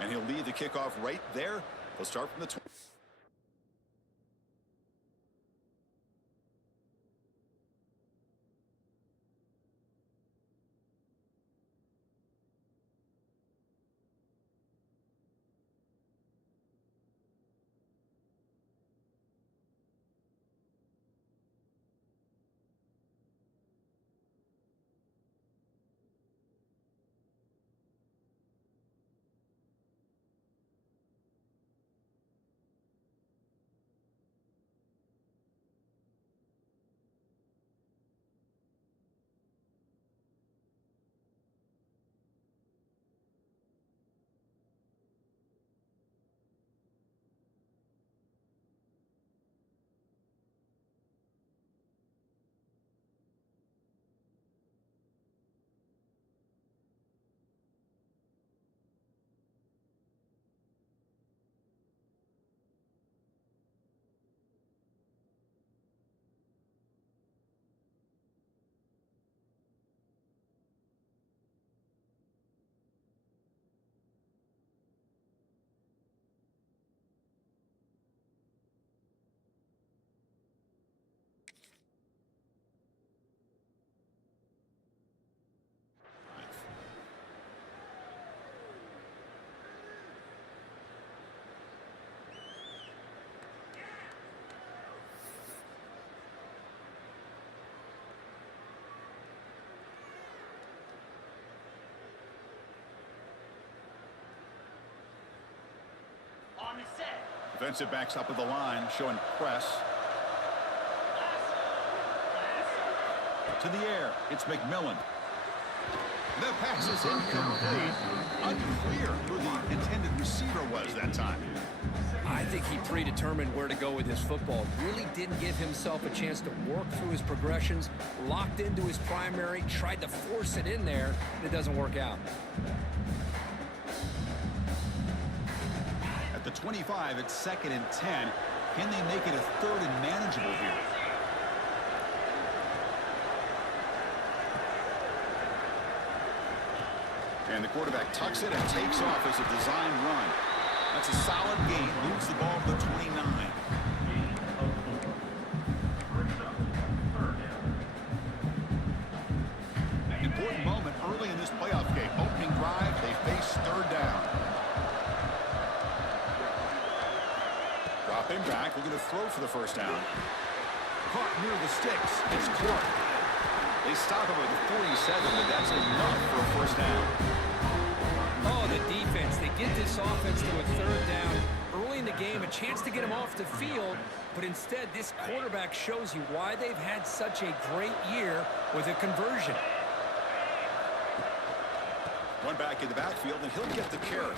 And he'll lead the kickoff right there. He'll start from the 20. Defensive backs up at the line, showing press. To the air, it's McMillan. The pass is incomplete. Unclear who the intended receiver was that time. I think he predetermined where to go with his football. Really didn't give himself a chance to work through his progressions, locked into his primary, tried to force it in there, and it doesn't work out. At the 25, it's 2nd and 10. Can they make it a 3rd and manageable here? And the quarterback tucks it and takes off as a design run. That's a solid gain. Moves the ball to the 29. Important moment early in this playoff game. Opening drive, they face 3rd down. Dropping back, looking to throw for the 1st down. Caught near the sticks. It's Clark. They stop him at the 47, but that's enough for a 1st down. Oh, the defense. They get this offense to a 3rd down early in the game, a chance to get him off the field, but instead this quarterback shows you why they've had such a great year with a conversion. One back in the backfield, and he'll get the carry.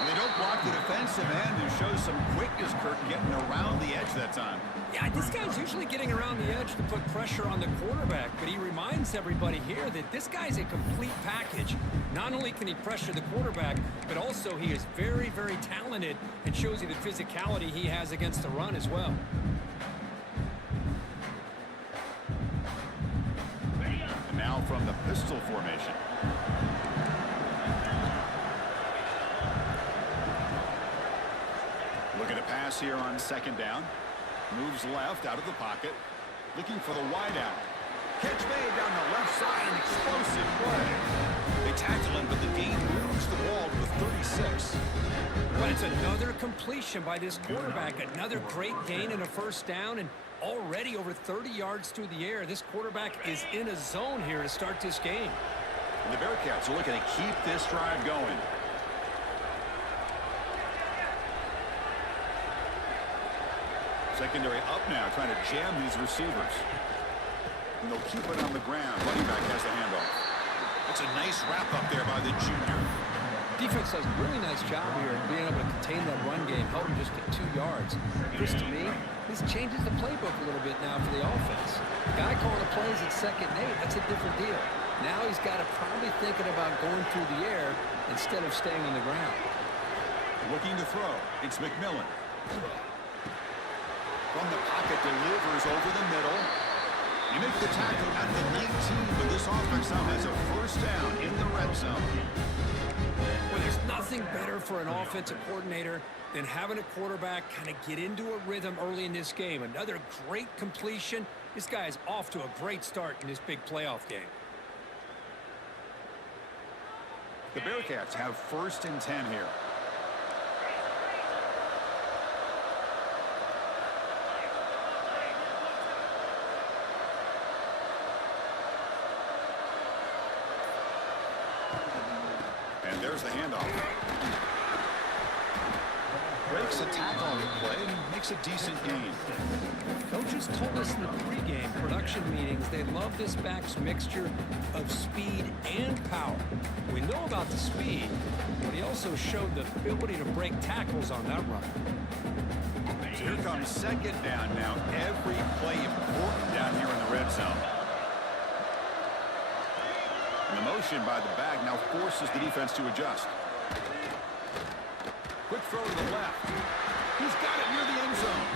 And they don't block the defensive end, who shows some quickness, Kurt, getting around the edge that time. Yeah, this guy's usually getting around the edge to put pressure on the quarterback, but he reminds everybody here that this guy's a complete package. Not only can he pressure the quarterback, but also he is very, very talented and shows you the physicality he has against the run as well. And now from the pistol formation. Looking to pass here on 2nd down. Moves left out of the pocket. Looking for the wide out. Catch made down the left side. An explosive play. They tackle him, but the gain moves the ball to the 36. Well, it's another completion by this quarterback. Another great gain and a 1st down, and already over 30 yards through the air. This quarterback is in a zone here to start this game. And the Bearcats are looking to keep this drive going. Secondary up now, trying to jam these receivers. And they'll keep it on the ground. Running back has the handoff. That's a nice wrap up there by the junior. Defense does a really nice job here in being able to contain that run game, held him just at 2 yards. Chris, to me, this changes the playbook a little bit now for the offense. The guy calling the plays at 2nd and 8, that's a different deal. Now he's got to probably thinking about going through the air instead of staying on the ground. Looking to throw. It's McMillan. From the pocket, delivers over the middle. You make the tackle at the 19, but this offense now has a 1st down in the red zone. Well, there's nothing nothing better for an offensive coordinator than having a quarterback kind of get into a rhythm early in this game. Another great completion. This guy is off to a great start in this big playoff game. The Bearcats have 1st and 10 here. And there's the handoff. Breaks a tackle on the play and makes a decent gain. Coaches told us in the pregame production meetings they love this back's mixture of speed and power. We know about the speed, but he also showed the ability to break tackles on that run. So here comes 2nd down now. Every play important down here in the red zone. And the motion by the back now forces the defense to adjust. Quick throw to the left. He's got it near the end zone.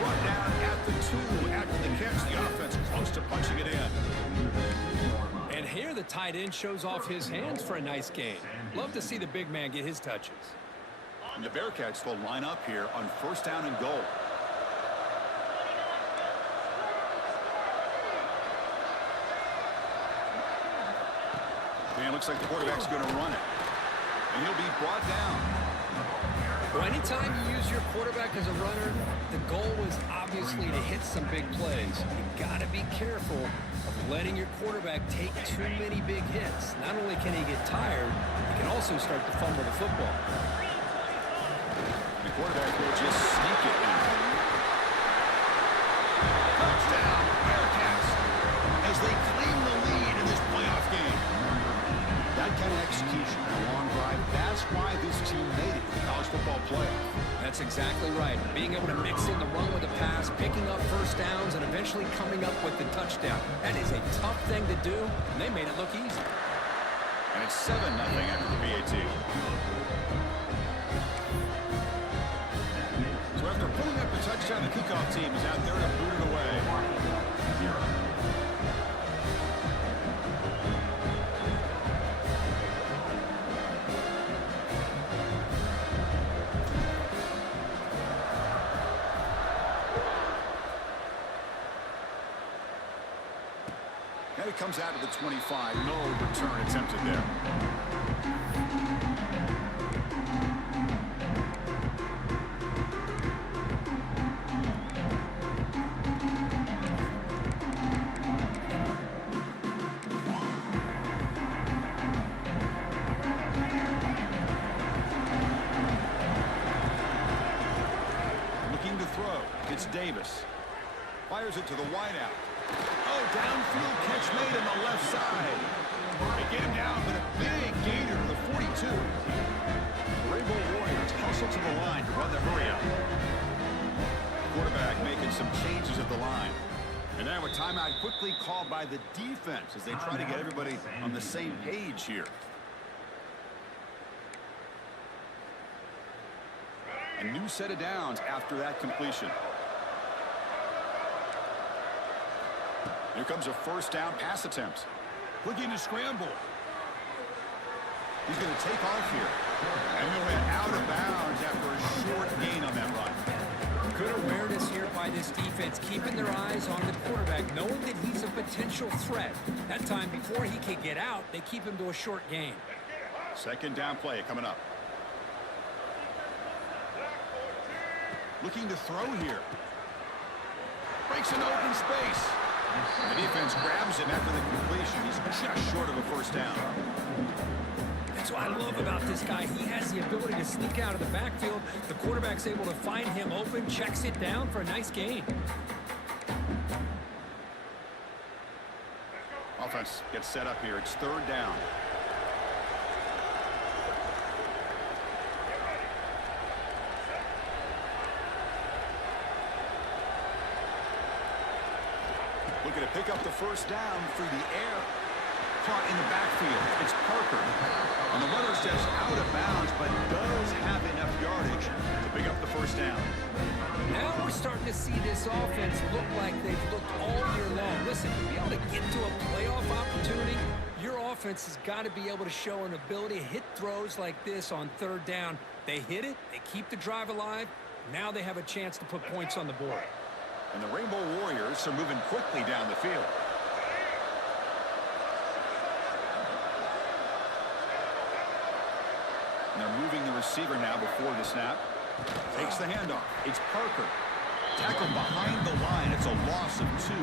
Brought down at the 2 after the catch. The offense close to punching it in. And here the tight end shows off his hands for a nice gain. Love to see the big man get his touches. And the Bearcats will line up here on 1st down and goal. And it looks like the quarterback's going to run it. And he'll be brought down. Well, anytime you use your quarterback as a runner, the goal is obviously to hit some big plays. You got to be careful of letting your quarterback take too many big hits. Not only can he get tired, he can also start to fumble the football. The quarterback will just sneak it in. Touchdown, Bearcats, as they claim the lead in this playoff game. That kind of execution, a long drive, that's why this team made it to the college football playoff. That's exactly right. Being able to mix in the run with the pass, picking up 1st downs, and eventually coming up with the touchdown. That is a tough thing to do, and they made it look easy. And it's 7-0 after the PAT. So after putting up the touchdown, the kickoff team is out there to boot it away. And it comes out to the 25. No return attempted there. Looking to throw. It's Davis. Fires it to the wideout. Oh, downfield catch made on the left side. They get him down, but a big gainer to the 42. Rainbow Warriors hustle to the line to run the hurry up. Quarterback making some changes at the line. And now a timeout quickly called by the defense as they try to get everybody on the same page here. A new set of downs after that completion. Here comes a 1st down pass attempt. Looking to scramble. He's going to take off here. And he went out of bounds after a short gain on that run. Good awareness here by this defense, keeping their eyes on the quarterback, knowing that he's a potential threat. That time before he can get out, they keep him to a short gain. 2nd down play coming up. Looking to throw here. Breaks an open space. The defense grabs him after the completion. He's just short of a 1st down. That's what I love about this guy. He has the ability to sneak out of the backfield. The quarterback's able to find him open, checks it down for a nice gain. Offense gets set up here. It's 3rd down. Looking to pick up the 1st down through the air. Caught in the backfield. It's Parker. And the runner's just out of bounds, but does have enough yardage to pick up the 1st down. Now we're starting to see this offense look like they've looked all year long. Listen, to be able to get to a playoff opportunity, your offense has got to be able to show an ability to hit throws like this on third down. They hit it, they keep the drive alive. Now they have a chance to put points on the board. And the Rainbow Warriors are moving quickly down the field. And they're moving the receiver now before the snap. Takes the handoff. It's Parker. Tackled behind the line. It's a loss of 2.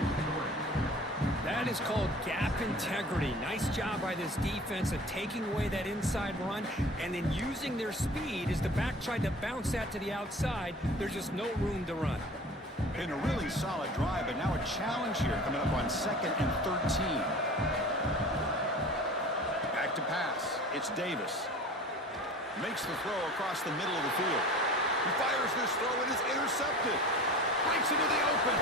That is called gap integrity. Nice job by this defense of taking away that inside run and then using their speed as the back tried to bounce that to the outside. There's just no room to run. Been a really solid drive, but now a challenge here coming up on 2nd and 13. Back to pass. It's Davis. Makes the throw across the middle of the field. He fires this throw and is intercepted. Breaks into the open.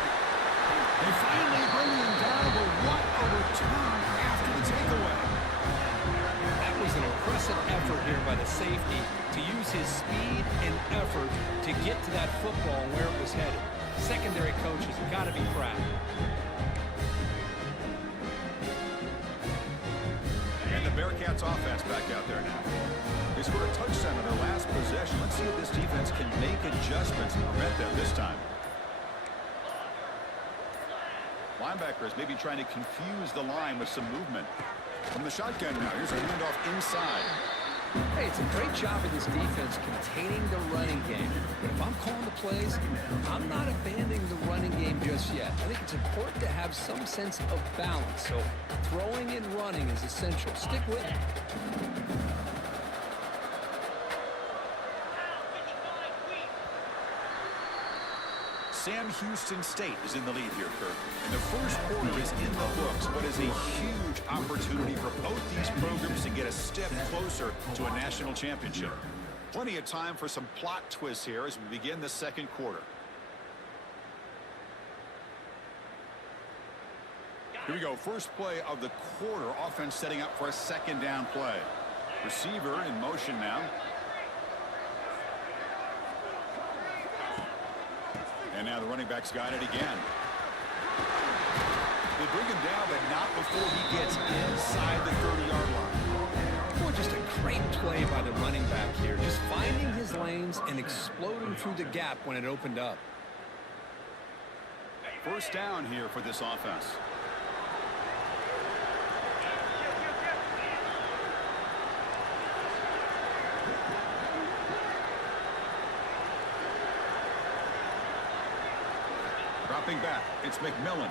They finally bring him down, but what a return after the takeaway. That was an impressive effort here by the safety to use his speed and effort to get to that football and where it was headed. Secondary coaches got to be proud. And the Bearcats offense back out there now. They scored a touchdown on their last possession. Let's see if this defense can make adjustments and prevent them this time. Linebackers maybe trying to confuse the line with some movement. From the shotgun now, here's a handoff inside. Hey, it's a great job of this defense containing the running game. But if I'm calling the plays, I'm not abandoning the running game just yet. I think it's important to have some sense of balance. So throwing and running is essential. Stick with it. Sam Houston State is in the lead here, Kirk. And the first quarter is in the books, but is a huge opportunity for both these programs to get a step closer to a national championship. Plenty of time for some plot twists here as we begin the second quarter. Here we go. First play of the quarter. Offense setting up for a second down play. Receiver in motion now. And now the running back's got it again. They bring him down, but not before he gets inside the 30-yard line. Boy, just a great play by the running back here. Just finding his lanes and exploding through the gap when it opened up. First down here for this offense. Dropping back, it's McMillan.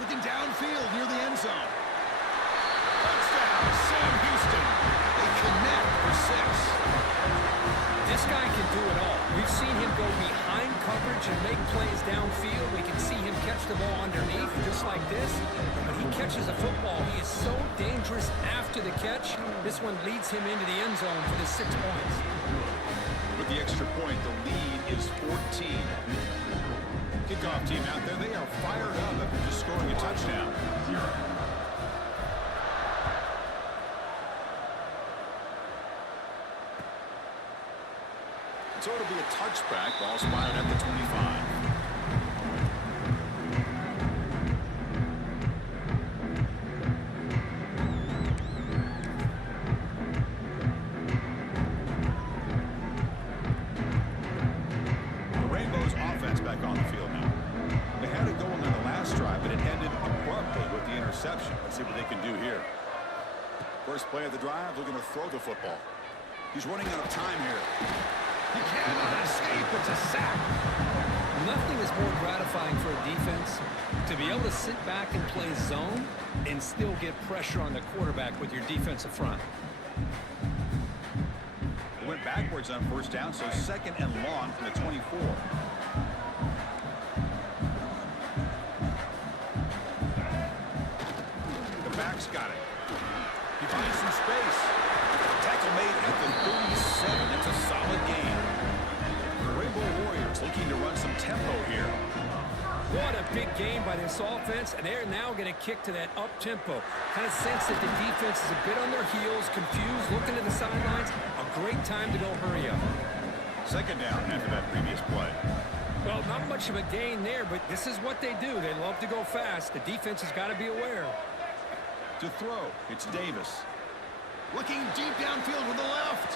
Looking downfield near the end zone. Touchdown, Sam Houston. They connect for 6. This guy can do it all. We've seen him go behind coverage and make plays downfield. We can see him catch the ball underneath just like this. When he catches a football, he is so dangerous after the catch. This one leads him into the end zone for the 6 points. With the extra point, the lead is 14. Kickoff team out there, they are fired up after just scoring a touchdown. So it'll be a touchback, ball spotted at the 25. The Rainbows offense back on the field now. They had it going on the last drive, but it ended abruptly with the interception. Let's see what they can do here. First play of the drive, looking to throw the football. He's running out of time here. He cannot escape. It's a sack. Nothing is more gratifying for a defense to be able to sit back and play zone and still get pressure on the quarterback with your defensive front. They went backwards on first down, so second and long from the 24. The back's got it. He finds some space. Tackle made at the 37. That's a solid gain. The Rainbow Warriors looking to run some tempo here. What a big game by this offense, and they're now going to kick to that up-tempo. Kind of sense that the defense is a bit on their heels, confused, looking to the sidelines. A great time to go hurry up. Second down after that previous play. Well, not much of a gain there, but this is what they do. They love to go fast. The defense has got to be aware. To throw, it's Davis. Looking deep downfield with the left.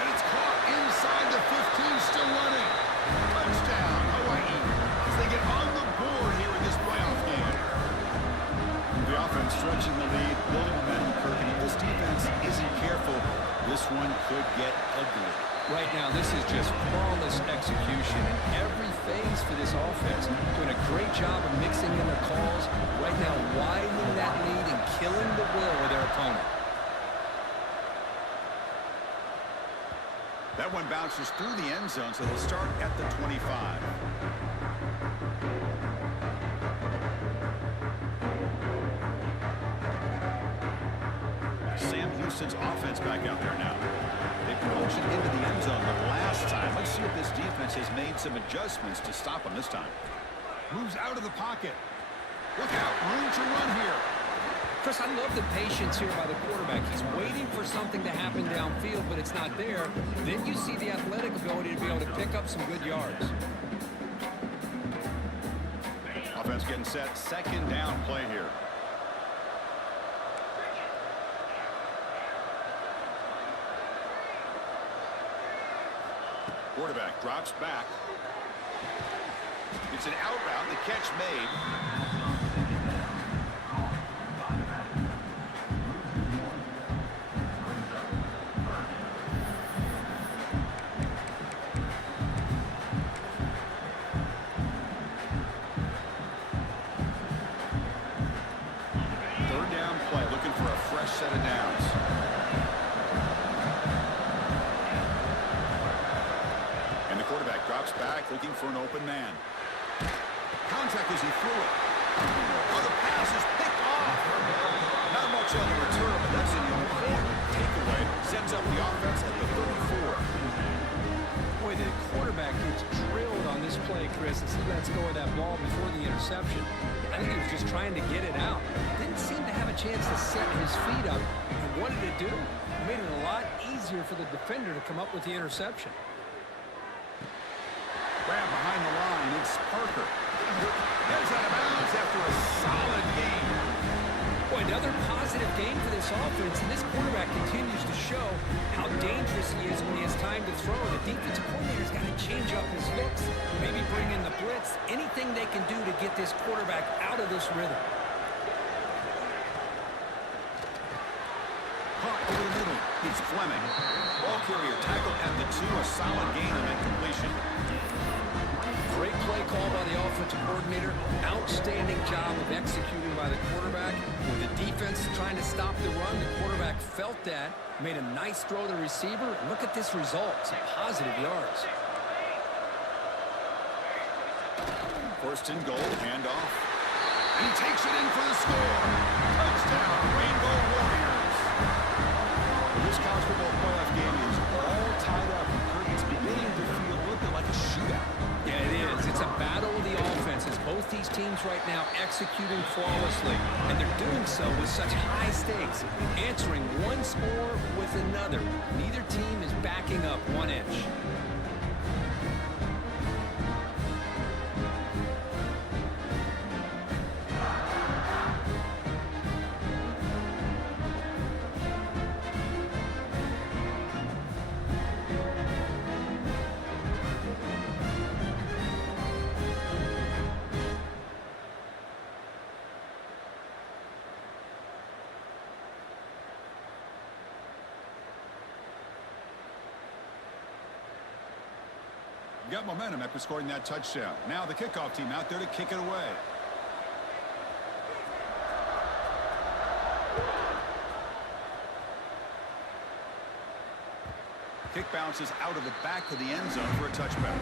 And it's caught inside the 15, still running. Touchdown, Hawaii, as they get on the board here in this playoff game. The offense stretching the lead, building momentum, Kirk, and if this defense isn't careful, this one could get ugly. Right now, this is just flawless execution in every phase for this offense. Doing a great job of mixing in their calls. Right now, widening that lead and killing the will of their opponent. That one bounces through the end zone, so they'll start at the 25. Sam Houston's offense back out there now. They motion into the end zone the last time. Let's see if this defense has made some adjustments to stop them this time. Moves out of the pocket. Look out, room to run here. Chris, I love the patience here by the quarterback. He's waiting for something to happen downfield, but it's not there. Then you see the athletic ability to be able to pick up some good yards. Offense getting set. Second down play here. Quarterback drops back. It's an out route. The catch made. Third down play. Looking for a fresh set of downs. Quarterback drops back, looking for an open man. Contact as he threw it. Oh, the pass is picked off. Not much on the return, but that's an important takeaway. Sends up the offense at the 34. Boy, the quarterback gets drilled on this play, Chris, as he lets go of that ball before the interception. I think he was just trying to get it out. Didn't seem to have a chance to set his feet up. And what did it do? It made it a lot easier for the defender to come up with the interception. Grab behind the line, it's Parker. Heads out of bounds after a solid game. Boy, another positive game for this offense, and this quarterback continues to show how dangerous he is when he has time to throw. The defensive coordinator's got to change up his looks, maybe bring in the blitz, anything they can do to get this quarterback out of this rhythm. Caught over the middle, it's Fleming. Ball carrier tackled at the 2, a solid gain on that completion. Great play call by the offensive coordinator. Outstanding job of executing by the quarterback. When the defense is trying to stop the run, the quarterback felt that, made a nice throw to the receiver. Look at this result, some positive yards. First and goal, handoff. And he takes it in for the score. Touchdown, Rainbow Warriors. This college football playoff game is all tied up. It's beginning to feel a little bit like a shootout. Yeah, it is. It's a battle of the offenses. Both these teams right now executing flawlessly, and they're doing so with such high stakes, answering one score with another. Neither team is backing up 1 inch. Got momentum after scoring that touchdown. Now the kickoff team out there to kick it away. Kick bounces out of the back of the end zone for a touchback.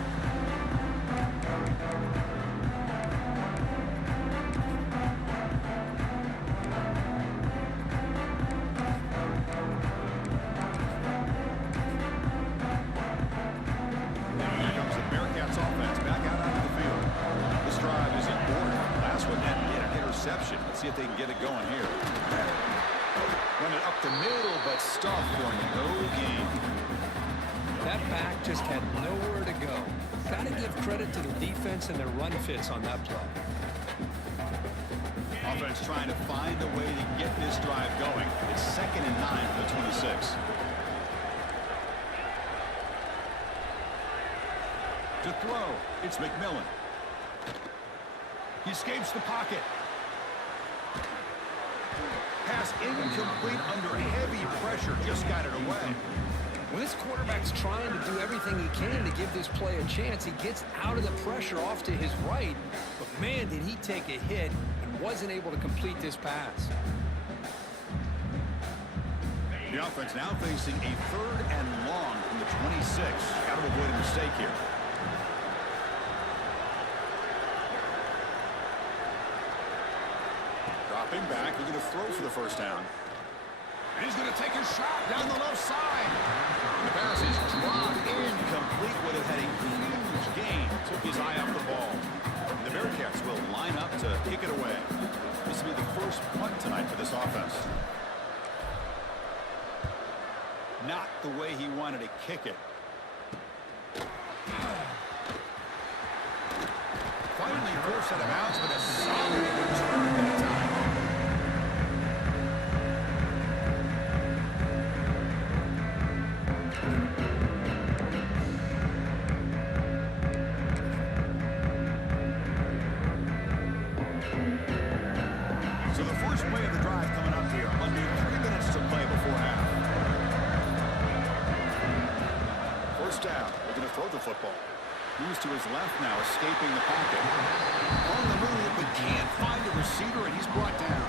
Let's see if they can get it going here. Run it up the middle, but stuffed for no gain. That back just had nowhere to go. Got to give credit to the defense and their run fits on that play. offense trying to find a way to get this drive going. It's 2nd and 9 for the 26. To throw, it's McMillan. He escapes the pocket. Pass incomplete under heavy pressure. Just got it away. When this quarterback's trying to do everything he can to give this play a chance, he gets out of the pressure off to his right. But, man, did he take a hit and wasn't able to complete this pass. The offense now facing a 3rd and long from the 26. Got to avoid a mistake here. Dropping back, looking to throw for the first down. And he's going to take a shot down the left side. The pass is dropped incomplete. Would have had a huge gain. Took his eye off the ball. The Bearcats will line up to kick it away. This will be the first punt tonight for this offense. Not the way he wanted to kick it. Finally forced out of bounds, but a solid return that time. So the first play of the drive coming up here. Under 3 minutes to play before half. First down. We're going to throw the football. Moves to his left now, escaping the pocket. On the move, but can't find a receiver, and he's brought down.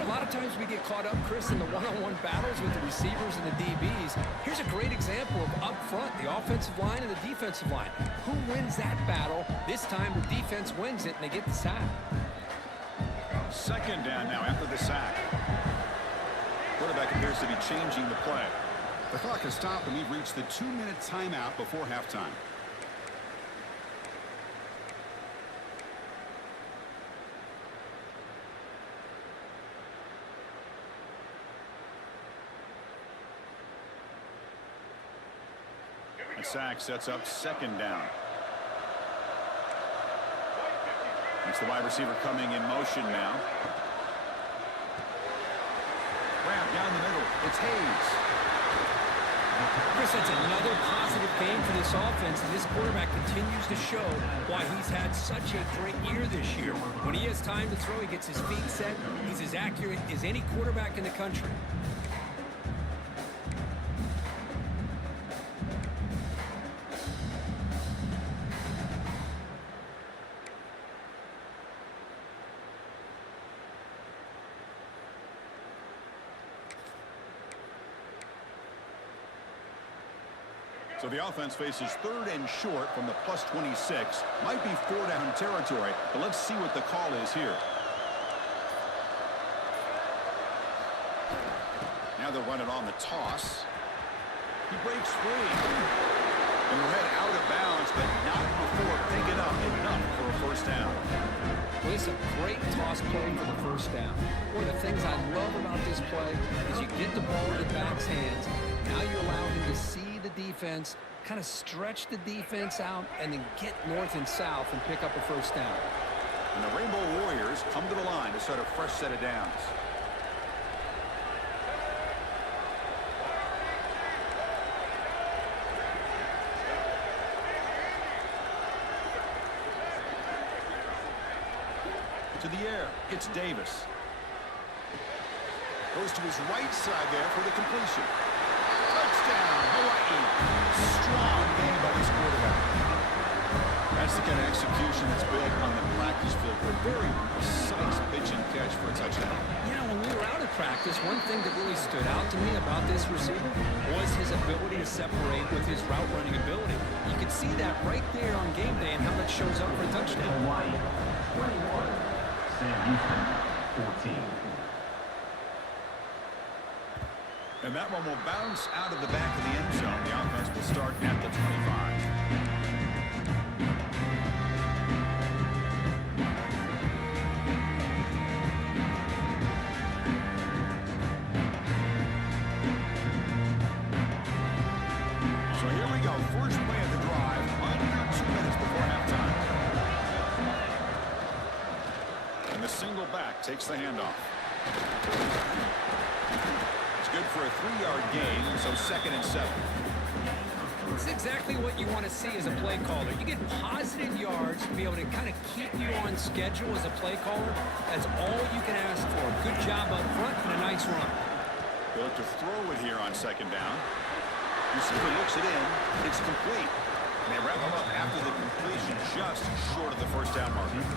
A lot of times we get caught up, Chris, in the one-on-one battles with the receivers and the DBs. Here's a great example of up front, the offensive line and the defensive line. Who wins that battle? This time the defense wins it, and they get the sack. 2nd down now after the sack. Quarterback appears to be changing the play. The clock has stopped, and we've reached the 2-minute timeout before halftime. The sack sets up 2nd down. It's the wide receiver coming in motion now. Grab down the middle. It's Hayes. Chris, that's another positive game for this offense, and this quarterback continues to show why he's had such a great year this year. When he has time to throw, he gets his feet set. He's as accurate as any quarterback in the country. So the offense faces 3rd and short from the plus 26. Might be 4-down territory, but let's see what the call is here. Now they'll run it on the toss. He breaks free. And we'll head out of bounds, but not before picking up enough for a first down. Well, it's a great toss play for the first down. One of the things I love about this play is you get the ball in the back's hands. Now you allow him to see the defense, kind of stretch the defense out, and then get north and south and pick up a first down. And the Rainbow Warriors come to the line to start a fresh set of downs. To the air, it's Davis. Goes to his right side there for the completion. Touchdown, Hawaii. Strong game by this quarterback. That's the kind of execution that's built on the practice field. A very precise pitch and catch for a touchdown. You know, when we were out of practice, one thing that really stood out to me about this receiver was his ability to separate with his route running ability. You could see that right there on game day and how that shows up for a touchdown. Hawaii, 21. Sam Houston, 14. And that one will bounce out of the back of the end zone. The offense will start at the 25. So here we go. First play of the drive. Under 2 minutes before halftime. And the single back takes takes the handoff. It's good for a 3-yard gain, so 2nd and 7. This is exactly what you want to see as a play caller. You get positive yards to be able to kind of keep you on schedule as a play caller. That's all you can ask for. Good job up front and a nice run. They look to throw it here on 2nd down. Receiver looks it in. It's complete. And they wrap him up after the completion, just short of the first down marker.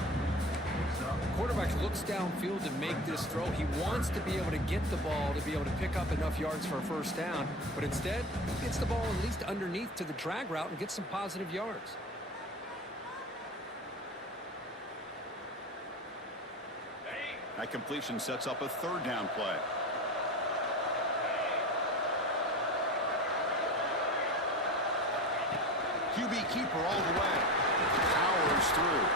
Quarterback looks downfield to make this throw. He wants to be able to get the ball to be able to pick up enough yards for a first down, but instead gets the ball at least underneath to the drag route and gets some positive yards. That completion sets up a 3rd down play. QB keeper all the way. Powers through.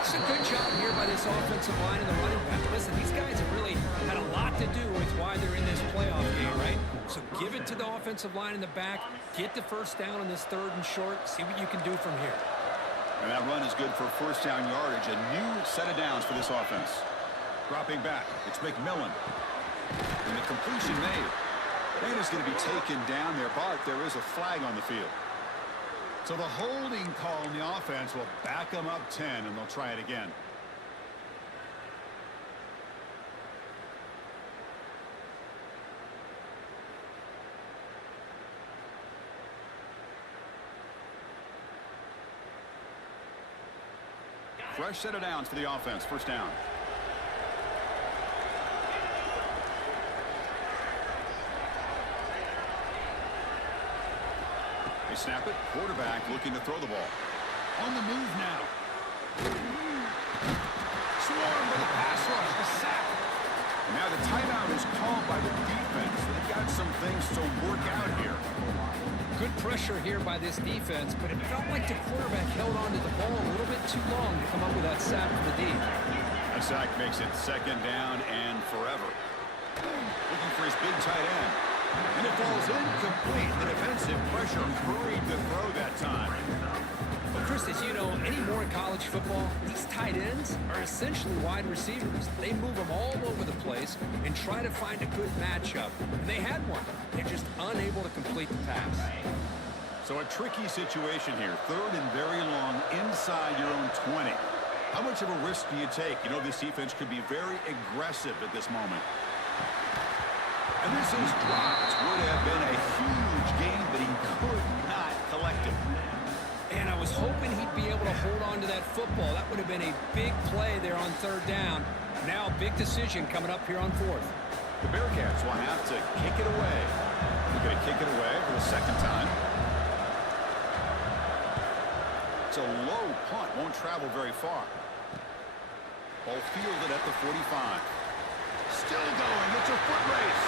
It's a good job here by this offensive line and the running back. Listen, these guys have really had a lot to do with why they're in this playoff game, right? So give it to the offensive line in the back. Get the first down on this 3rd and short. See what you can do from here. And that run is good for first down yardage. A new set of downs for this offense. Dropping back, it's McMillan. And the completion made. Man is going to be taken down there, but there is a flag on the field. So the holding call in the offense will back them up 10, and they'll try it again. Fresh set of downs for the offense. First down. They snap it. Quarterback looking to throw the ball. On the move now. Swarmed by the pass rush. The sack. Now the timeout is called by the defense. They've got some things to work out here. Good pressure here by this defense, but it felt like the quarterback held on to the ball a little bit too long to come up with that sack for the D. That sack makes it 2nd down and forever. Looking for his big tight end. And it falls incomplete. The defensive pressure hurried to throw that time. Well, Chris, as you know, anymore in college football, these tight ends are essentially wide receivers. They move them all over the place and try to find a good matchup. And they had one. They're just unable to complete the pass. So a tricky situation here. 3rd and very long inside your own 20. How much of a risk do you take? You know, this defense could be very aggressive at this moment. And this is dropped. Would have been a huge game, but he could not collect it. And I was hoping he'd be able to hold on to that football. That would have been a big play there on 3rd down. Now a big decision coming up here on 4th. The Bearcats will have to kick it away. They're going to kick it away for the 2nd time. It's a low punt. Won't travel very far. Ball fielded at the 45. Still going. It's a foot race.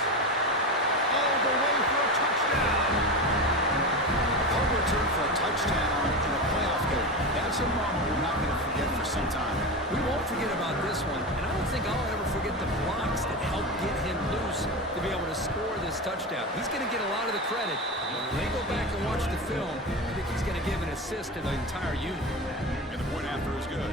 All the way for a touchdown. A punt return for a touchdown in a playoff game. That's a moment we're not going to forget for some time. We won't forget about this one, and I don't think I'll ever forget the blocks that helped get him loose to be able to score this touchdown. He's going to get a lot of the credit. When they go back and watch the film, I think he's going to give an assist to the entire unit. And the point after is good.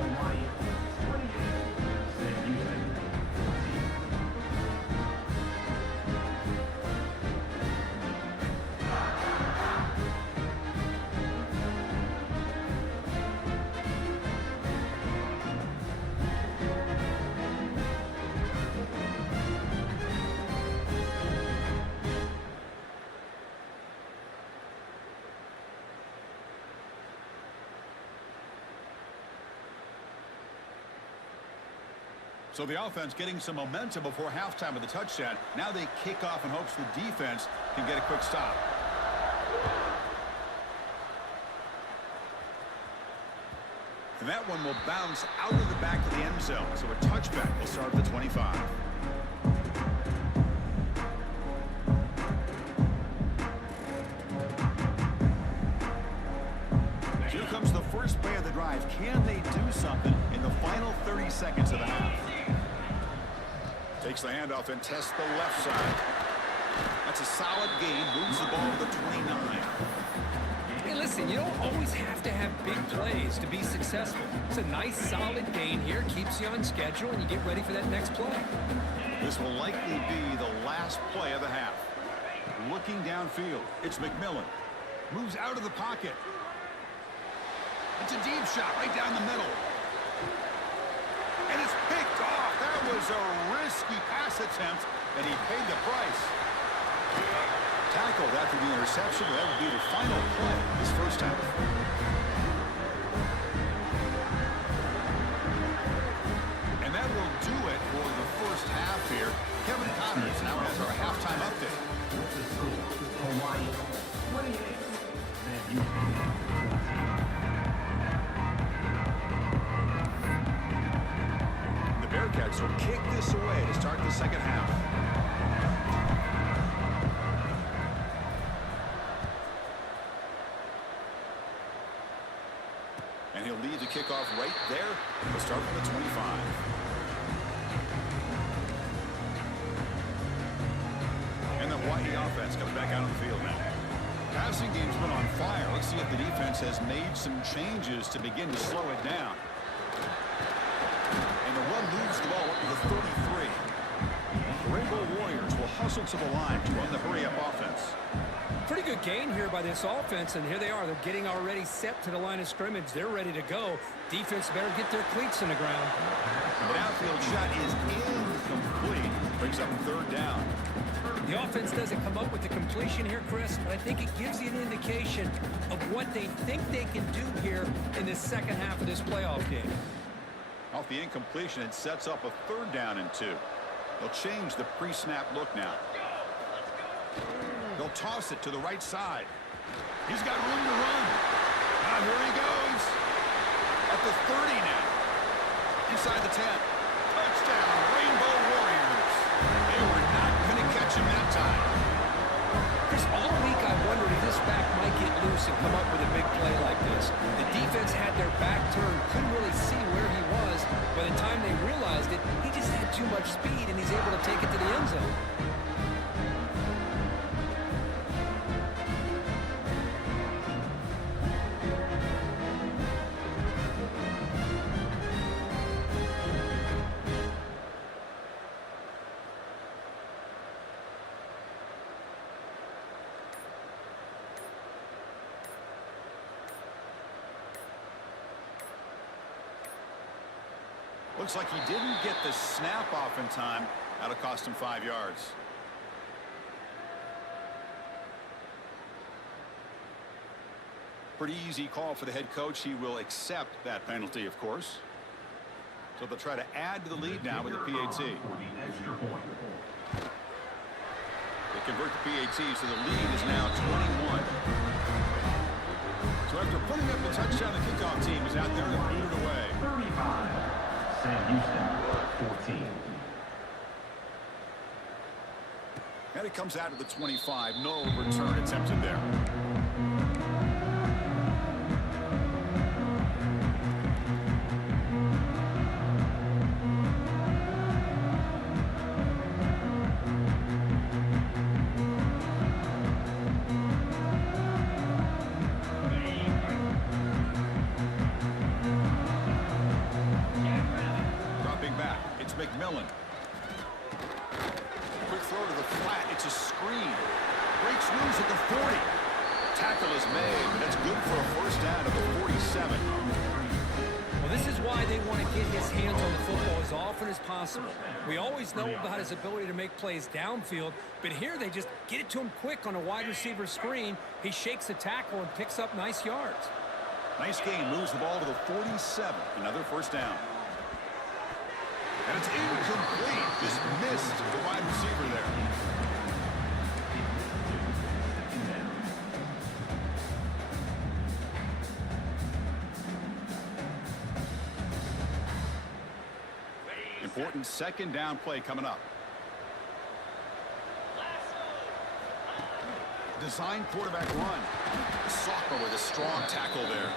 So the offense getting some momentum before halftime of the touchdown. Now they kick off in hopes the defense can get a quick stop. And that one will bounce out of the back of the end zone. So a touchback will start at the 25. Here comes the first play of the drive. Can they do something in the final 30 seconds of the half? Takes the handoff and tests the left side. That's a solid gain. Moves the ball to the 29. Hey, listen, you don't always have to have big plays to be successful. It's a nice, solid gain here, keeps you on schedule, and you get ready for that next play. This will likely be the last play of the half. Looking downfield, it's McMillan. Moves out of the pocket. It's a deep shot right down the middle. And it's picked off. That was a risky pass attempt, and he paid the price. Tackled after the interception. That would be the final play this first half. And that will do it for the first half here. Kevin Connors now has our halftime update. With the score, Hawaii 28, Sam Houston 14. The Bearcats will kick this away to start the second half. And he'll lead the kickoff right there. We'll start from the 25. And the Hawaii offense comes back out on the field now. Passing game's been on fire. Let's see if the defense has made some changes to begin to slow it down. And the run moves the ball up to the 33. The Rainbow Warriors will hustle to the line to run the hurry-up offense. Pretty good gain here by this offense, and here they are. They're getting already set to the line of scrimmage. They're ready to go. Defense better get their cleats in the ground. The outfield shot is incomplete. Brings up third down. The offense doesn't come up with the completion here, Chris, but I think it gives you an indication of what they think they can do here in the second half of this playoff game. Off the incompletion, it sets up a third down and 2. They'll change the pre-snap look now. They'll toss it to the right side. He's got room to run. Ah, here he goes. At the 30 now. Inside the 10. Touchdown, Rainbow Warriors. They were not going to catch him that time. Chris, all week I wondered if this back might get loose and come up with a big play like this. The defense had their back turned, couldn't really see where he was. By the time they realized it, he just had too much speed, and he's able to take it to the end zone. Looks like he didn't get the snap off in time. That'll cost him 5 yards. Pretty easy call for the head coach. He will accept that penalty, of course. So they'll try to add to the lead now with the PAT. For the extra point. They convert the PAT, so the lead is now 21. So after putting up the touchdown, the kickoff team is out there to boot it away. 35, Sam Houston 14. And it comes out of the 25. No return attempted there. Dropping back, it's McMillan. Quick throw to the flat. It's a screen. Breaks loose at the 40. Tackle is made, but that's good for a first down at the 47. Well, this is why they want to get his hands on the football as often as possible. We always know about his ability to make plays downfield, but here they just get it to him quick on a wide receiver screen. He shakes the tackle and picks up nice yards. Nice gain. Moves the ball to the 47. Another first down. And it's incomplete. Just missed the wide receiver there. Important second down play coming up. Design quarterback run. Sophomore with a strong tackle there.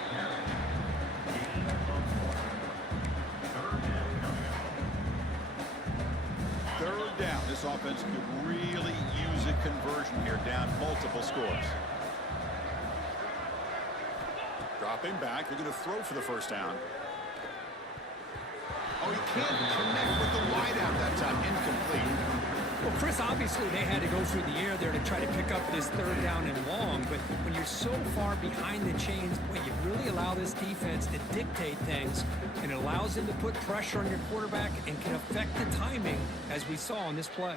Third down. This offense could really use a conversion here, down multiple scores. Dropping back, looking to throw for the first down. Oh, he can't connect with the wideout that time. Incomplete. Well, Chris, obviously they had to go through the air there to try to pick up this third down and long, but when you're so far behind the chains, boy, you really allow this defense to dictate things, and it allows them to put pressure on your quarterback and can affect the timing, as we saw on this play.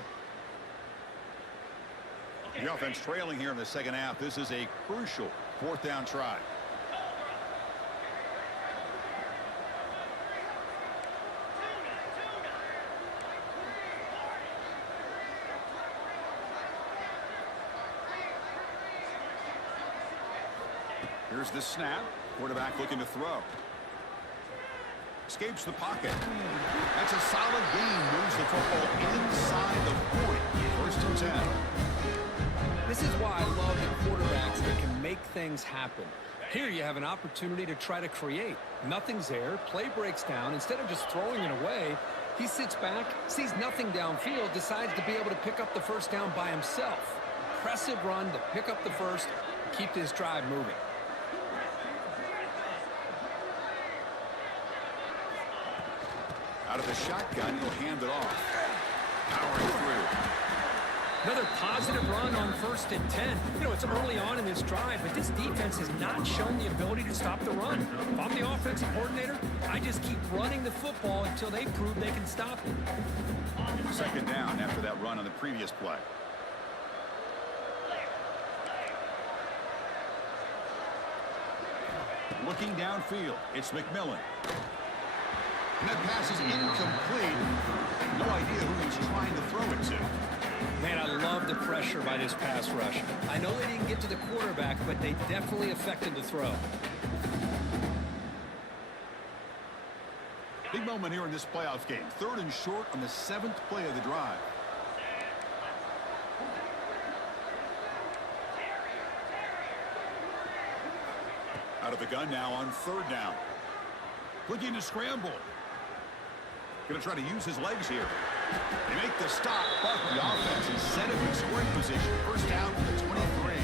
The offense trailing here in the second half. This is a crucial fourth down try. Here's the snap. Quarterback looking to throw. Escapes the pocket. That's a solid gain. Moves the football inside the 40. First and 10. This is why I love the quarterbacks that can make things happen. Here you have an opportunity to try to create. Nothing's there. Play breaks down. Instead of just throwing it away, he sits back, sees nothing downfield, decides to be able to pick up the first down by himself. Impressive run to pick up the first, keep this drive moving. Out of the shotgun, he'll hand it off. Powering through. Another positive run on 1st and 10. You know, it's early on in this drive, but this defense has not shown the ability to stop the run. If I'm the offensive coordinator, I just keep running the football until they prove they can stop it. Second down after that run on the previous play. Looking downfield, it's McMillan. And that pass is incomplete. No idea who he's trying to throw it to. Man, I love the pressure by this pass rush. I know they didn't get to the quarterback, but they definitely affected the throw. Big moment here in this playoff game. 3rd and short on the 7th play of the drive. Out of the gun now on 3rd down. Looking to scramble. Going to try to use his legs here. They make the stop, but the offense is set up in scoring position. First down for the 23.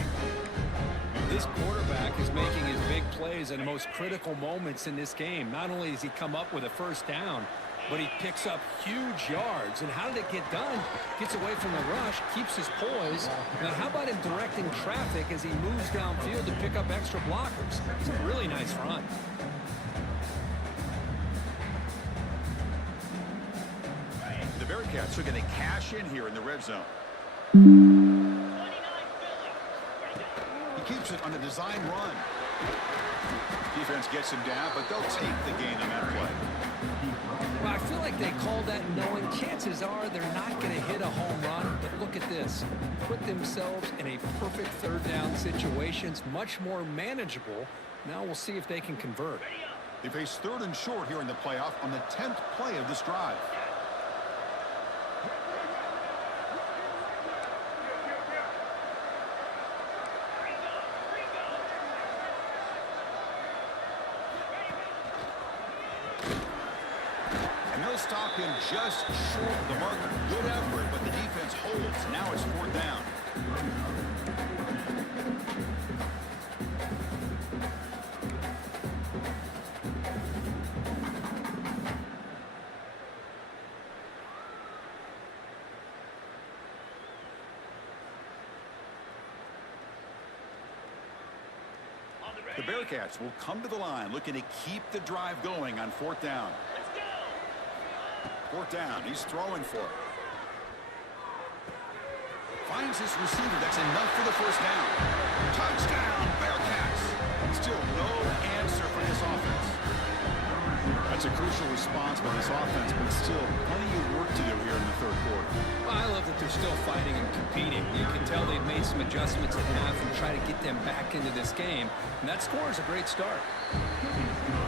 This quarterback is making his big plays in the most critical moments in this game. Not only does he come up with a first down, but he picks up huge yards. And how did it get done? Gets away from the rush, keeps his poise. Now, how about him directing traffic as he moves downfield to pick up extra blockers? It's a really nice run. The Bearcats are going to cash in here in the red zone. He keeps it on a design run. Defense gets him down, but they'll take the gain on that play. Well, I feel like they called that knowing chances are they're not going to hit a home run. But look at this. Put themselves in a perfect 3rd down situation. It's much more manageable. Now we'll see if they can convert. They face 3rd and short here in the playoff on the 10th play of this drive. Stop him just short of the marker. Good effort, but the defense holds. Now it's 4th down. The Bearcats will come to the line looking to keep the drive going on 4th down. 4th down, he's throwing for it. Finds his receiver, that's enough for the first down. Touchdown, Bearcats! Still no answer from this offense. That's a crucial response by this offense, but still plenty of work to do here in the 3rd quarter. Well, I love that they're still fighting and competing. You can tell they've made some adjustments at half and try to get them back into this game. And that score is a great start.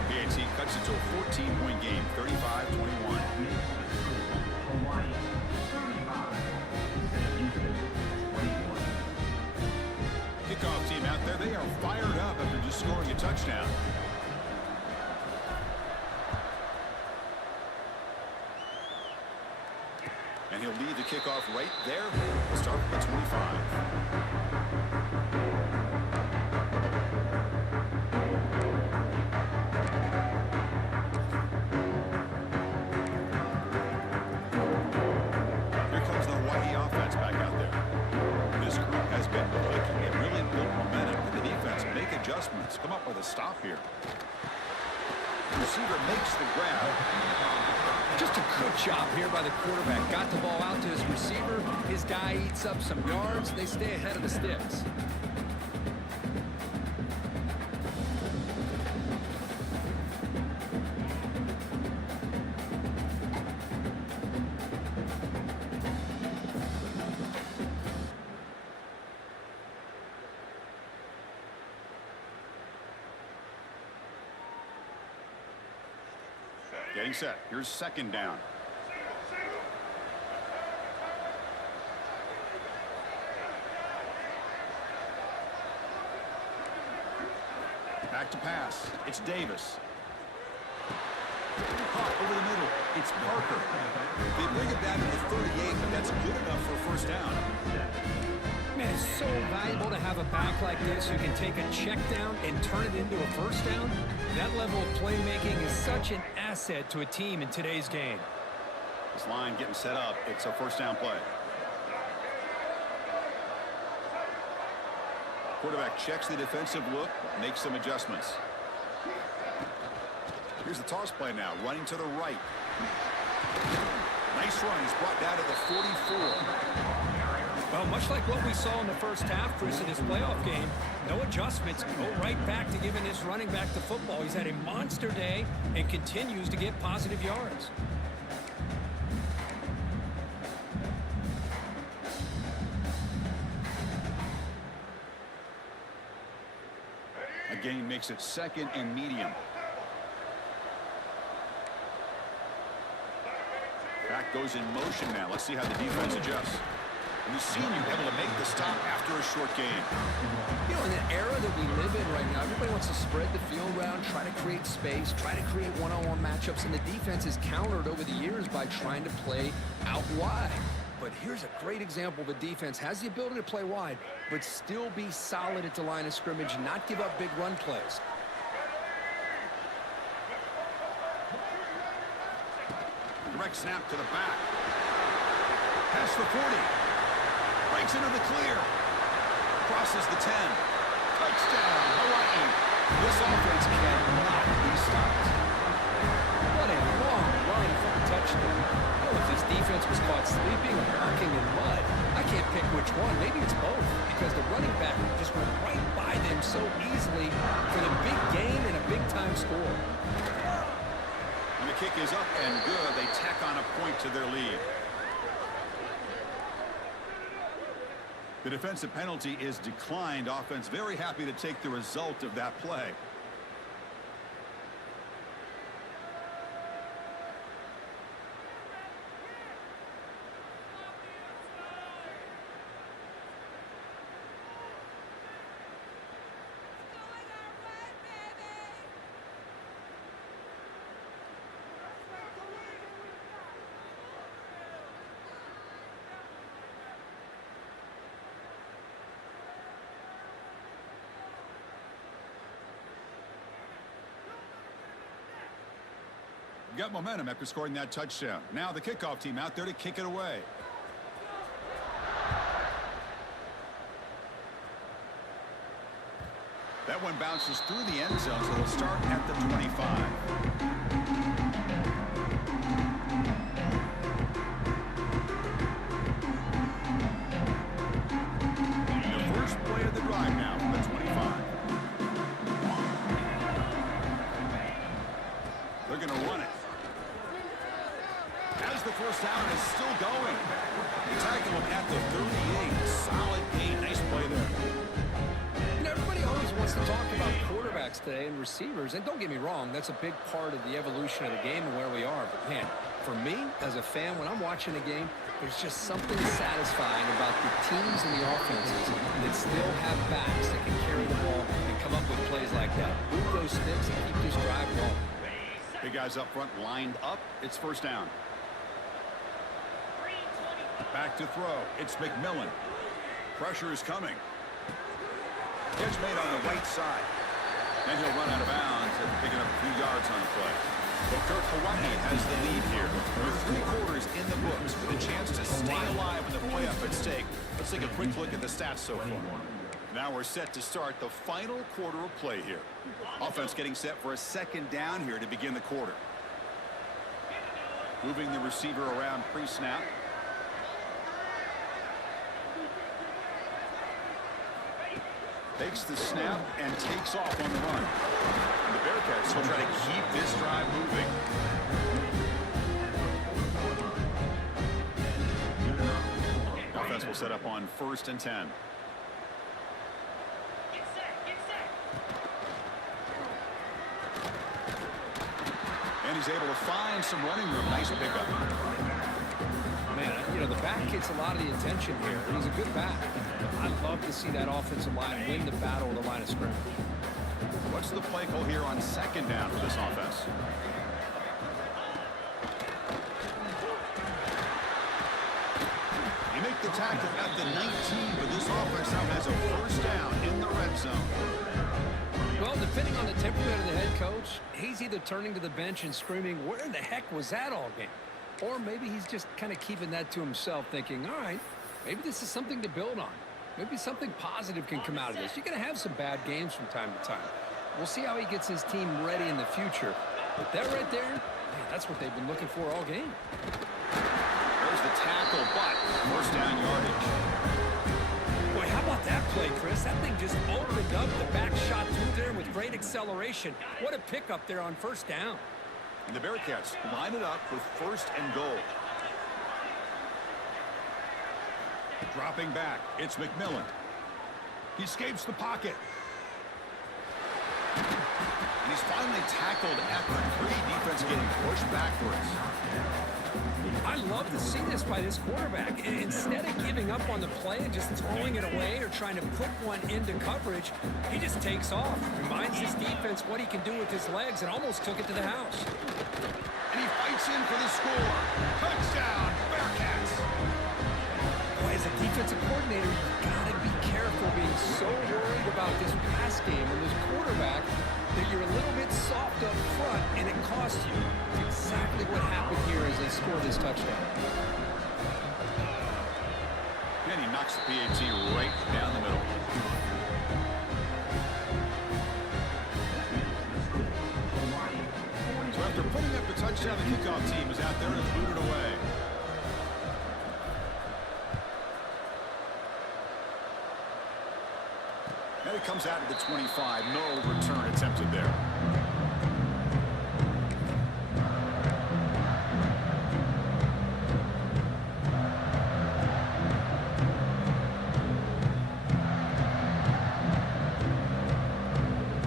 BAT cuts it to a 14-point game, 35-21. Kickoff team out there, they are fired up after just scoring a touchdown. And he'll lead the kickoff right there. We'll start at the 25. defense come up with a stop here. Receiver makes the grab. Just a good job here by the quarterback. Got the ball out to his receiver. His guy eats up some yards. They stay ahead of the sticks. Getting set. Here's second down. Back to pass. It's Davis. Caught over the middle. It's Parker. They bring it down to the 38, but that's good enough for a first down. Man, it's so valuable to have a back like this who can take a check down and turn it into a first down. That level of playmaking is such an asset to a team in today's game. This line getting set up. It's a first down play. Quarterback checks the defensive look, makes some adjustments. Here's the toss play now, running to the right. Nice run. He's brought down to the 44. Well, much like what we saw in the first half, Chris, in this playoff game, no adjustments, go right back to giving this running back the football. He's had a monster day and continues to get positive yards. A gain makes it second and medium. Back goes in motion now. Let's see how the defense adjusts. And we've seen you able to make the stop after a short gain. You know, in the era that we live in right now, everybody wants to spread the field around, try to create space, try to create one-on-one matchups, and the defense is countered over the years by trying to play out wide. But here's a great example. The defense has the ability to play wide, but still be solid at the line of scrimmage and not give up big run plays. Direct snap to the back. Past the 40. Breaks into the clear. Crosses the 10. Touchdown, Hawaii. This offense cannot be stopped. What a long run for a touchdown. Oh, if this defense was caught sleeping or knocking in mud, I can't pick which one. Maybe it's both, because the running back just went right by them so easily for the big gain and a big-time score. And the kick is up and good. They tack on a point to their lead. The defensive penalty is declined. Offense very happy to take the result of that play. Got momentum after scoring that touchdown. Now the kickoff team out there to kick it away. That one bounces through the end zone, so it'll start at the 25. The first play of the drive now from the 25. They're going to run it. As the first down is still going. They tackle him at the 38. Solid gain. Nice play there. And everybody always wants to talk about quarterbacks today and receivers. And don't get me wrong, that's a big part of the evolution of the game and where we are. But, man, for me, as a fan, when I'm watching a game, there's just something satisfying about the teams and the offenses that still have backs that can carry the ball and come up with plays like that. Move those sticks and keep this drive going. Big guys up front lined up. It's first down. Back to throw. It's McMillan. Pressure is coming. Catch made on the right side. And he'll run out of bounds after picking up a few yards on the play. But Kirk Hawaii has the lead here. With 3 quarters in the books with a chance to stay alive with the playoff at stake. Let's take a quick look at the stats so far. Now we're set to start the final quarter of play here. Offense getting set for a second down here to begin the quarter. Moving the receiver around pre-snap. Takes the snap and takes off on the run. And the Bearcats will try to keep this drive moving. Offense will set up on 1st and 10. And he's able to find some running room. Nice pickup. Man, you know, the back gets a lot of the attention here. He's a good back. I'd love to see that offensive line win the battle of the line of scrimmage. What's the play call here on second down for this offense? You make the tackle at the 19, but this offense now has a first down in the red zone. Well, depending on the temperament of the head coach, he's either turning to the bench and screaming, where the heck was that all game? Or maybe he's just kind of keeping that to himself, thinking, all right, maybe this is something to build on. Maybe something positive can come out of this. You're going to have some bad games from time to time. We'll see how he gets his team ready in the future. But that right there, man, that's what they've been looking for all game. There's the tackle, but first down yardage. Boy, how about that play, Chris? That thing just opened up. The back shot through there with great acceleration. What a pickup there on first down. And the Bearcats line it up with 1st and goal. Dropping back, it's McMillan. He escapes the pocket. And he's finally tackled at the 3. Defense getting pushed backwards. I love to see this by this quarterback. Instead of giving up on the play and just throwing it away or trying to put one into coverage, he just takes off. Reminds his defense what he can do with his legs and almost took it to the house. And he fights in for the score. Touchdown, Bearcats. Boy, as a defensive coordinator, you gotta be careful being so worried about this pass game and this quarterback that you're a little bit soft up front and it costs you. It's exactly what happened here as they score this touchdown. And he knocks the PAT right down the middle. So after putting up the touchdown, the kickoff team is out there to boot it away. And it comes out to the 25. No return attempted there.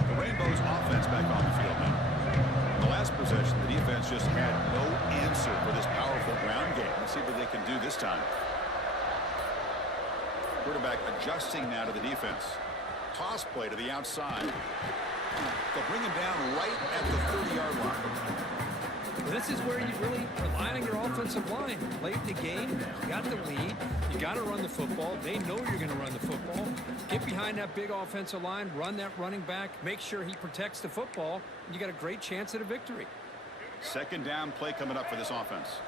The Rainbows offense back on the field now. In the last possession, the defense just had no answer for this powerful ground game. Let's see what they can do this time. Quarterback adjusting now to the defense. Toss play to the outside. They'll bring him down right at the 30-yard line. Well, this is where you really rely on your offensive line. Late in the game, you got the lead. You got to run the football. They know you're going to run the football. Get behind that big offensive line, run that running back, make sure he protects the football, and you got a great chance at a victory. Second down play coming up for this offense.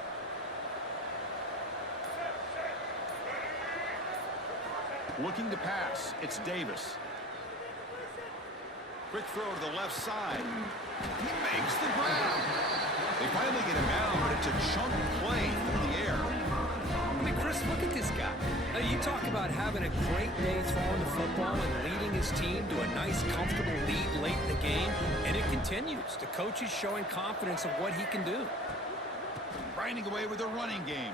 Looking to pass, it's Davis. Quick throw to the left side. He makes the grab. They finally get him down, but it's a chunk play through the air. I mean, Chris, look at this guy. You talk about having a great day throwing the football and leading his team to a nice, comfortable lead late in the game, and it continues. The coach is showing confidence of what he can do. Grinding away with a running game.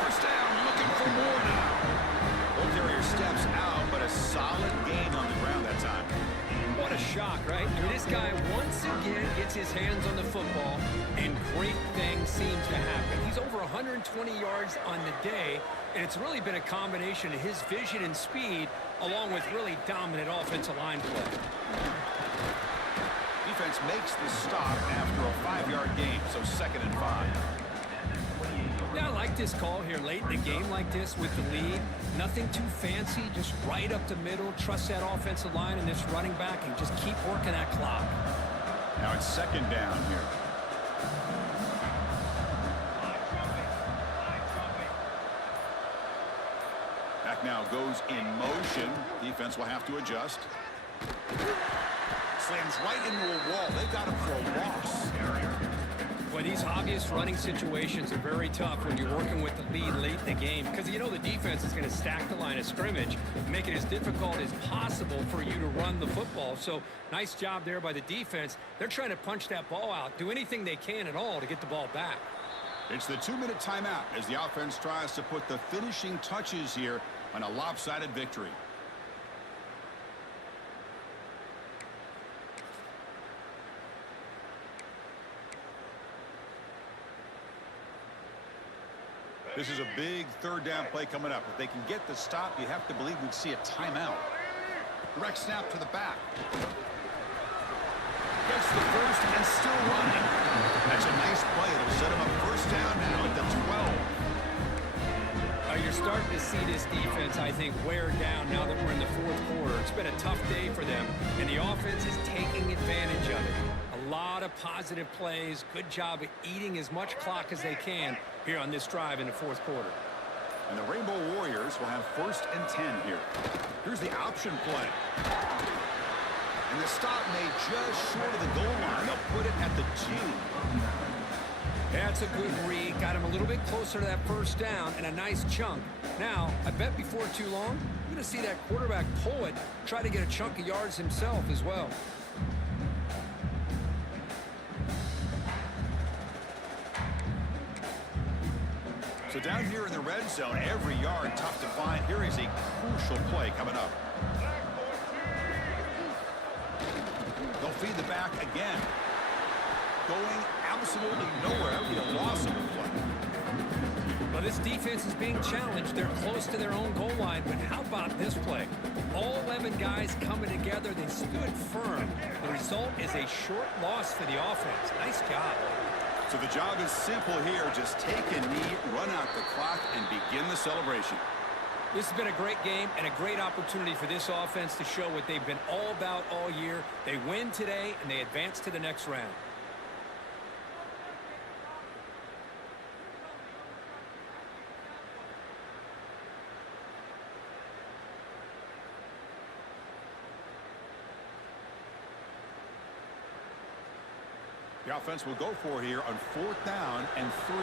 First down, looking for more now. Ball carrier steps out, but a solid gain on the ground that time. What a shock, right? I mean, this guy once again gets his hands on the football, and great things seem to happen. He's over 120 yards on the day, and it's really been a combination of his vision and speed, along with really dominant offensive line play. Defense makes the stop after a 5-yard gain, so 2nd and 5. Yeah, I like this call here late in a game like this with the lead. Nothing too fancy, just right up the middle. Trust that offensive line and this running back and just keep working that clock. Now it's 2nd down here. Back now goes in motion. Defense will have to adjust. Slams right into a wall. They've got him for a loss. Well, these obvious running situations are very tough when you're working with the lead late in the game because you know the defense is going to stack the line of scrimmage, make it as difficult as possible for you to run the football. So nice job there by the defense. They're trying to punch that ball out, do anything they can at all to get the ball back. It's the 2-minute timeout as the offense tries to put the finishing touches here on a lopsided victory. This is a big third down play coming up. If they can get the stop, you have to believe we'd see a timeout. Direct snap to the back. Gets the first and still running. That's a nice play. It'll set him up first down now at the 12. You're starting to see this defense, I think, wear down now that we're in the fourth quarter. It's been a tough day for them, and the offense is taking advantage of it. A lot of positive plays. Good job of eating as much clock as they can here on this drive in the fourth quarter. And the Rainbow Warriors will have 1st and 10 here. Here's the option play. And the stop made just short of the goal line. They'll put it at the 2. That's a good read. Got him a little bit closer to that first down and a nice chunk. Now, I bet before too long, you're going to see that quarterback pull it, try to get a chunk of yards himself as well. So down here in the red zone, every yard tough to find. Here is a crucial play coming up. They'll feed the back again. Going absolutely nowhere with a loss of a play. Well, this defense is being challenged. They're close to their own goal line, but how about this play? All 11 guys coming together. They stood firm. The result is a short loss for the offense. Nice job. So the job is simple here. Just take a knee, run out the clock, and begin the celebration. This has been a great game and a great opportunity for this offense to show what they've been all about all year. They win today, and they advance to the next round. The offense will go for here on 4th down and 3.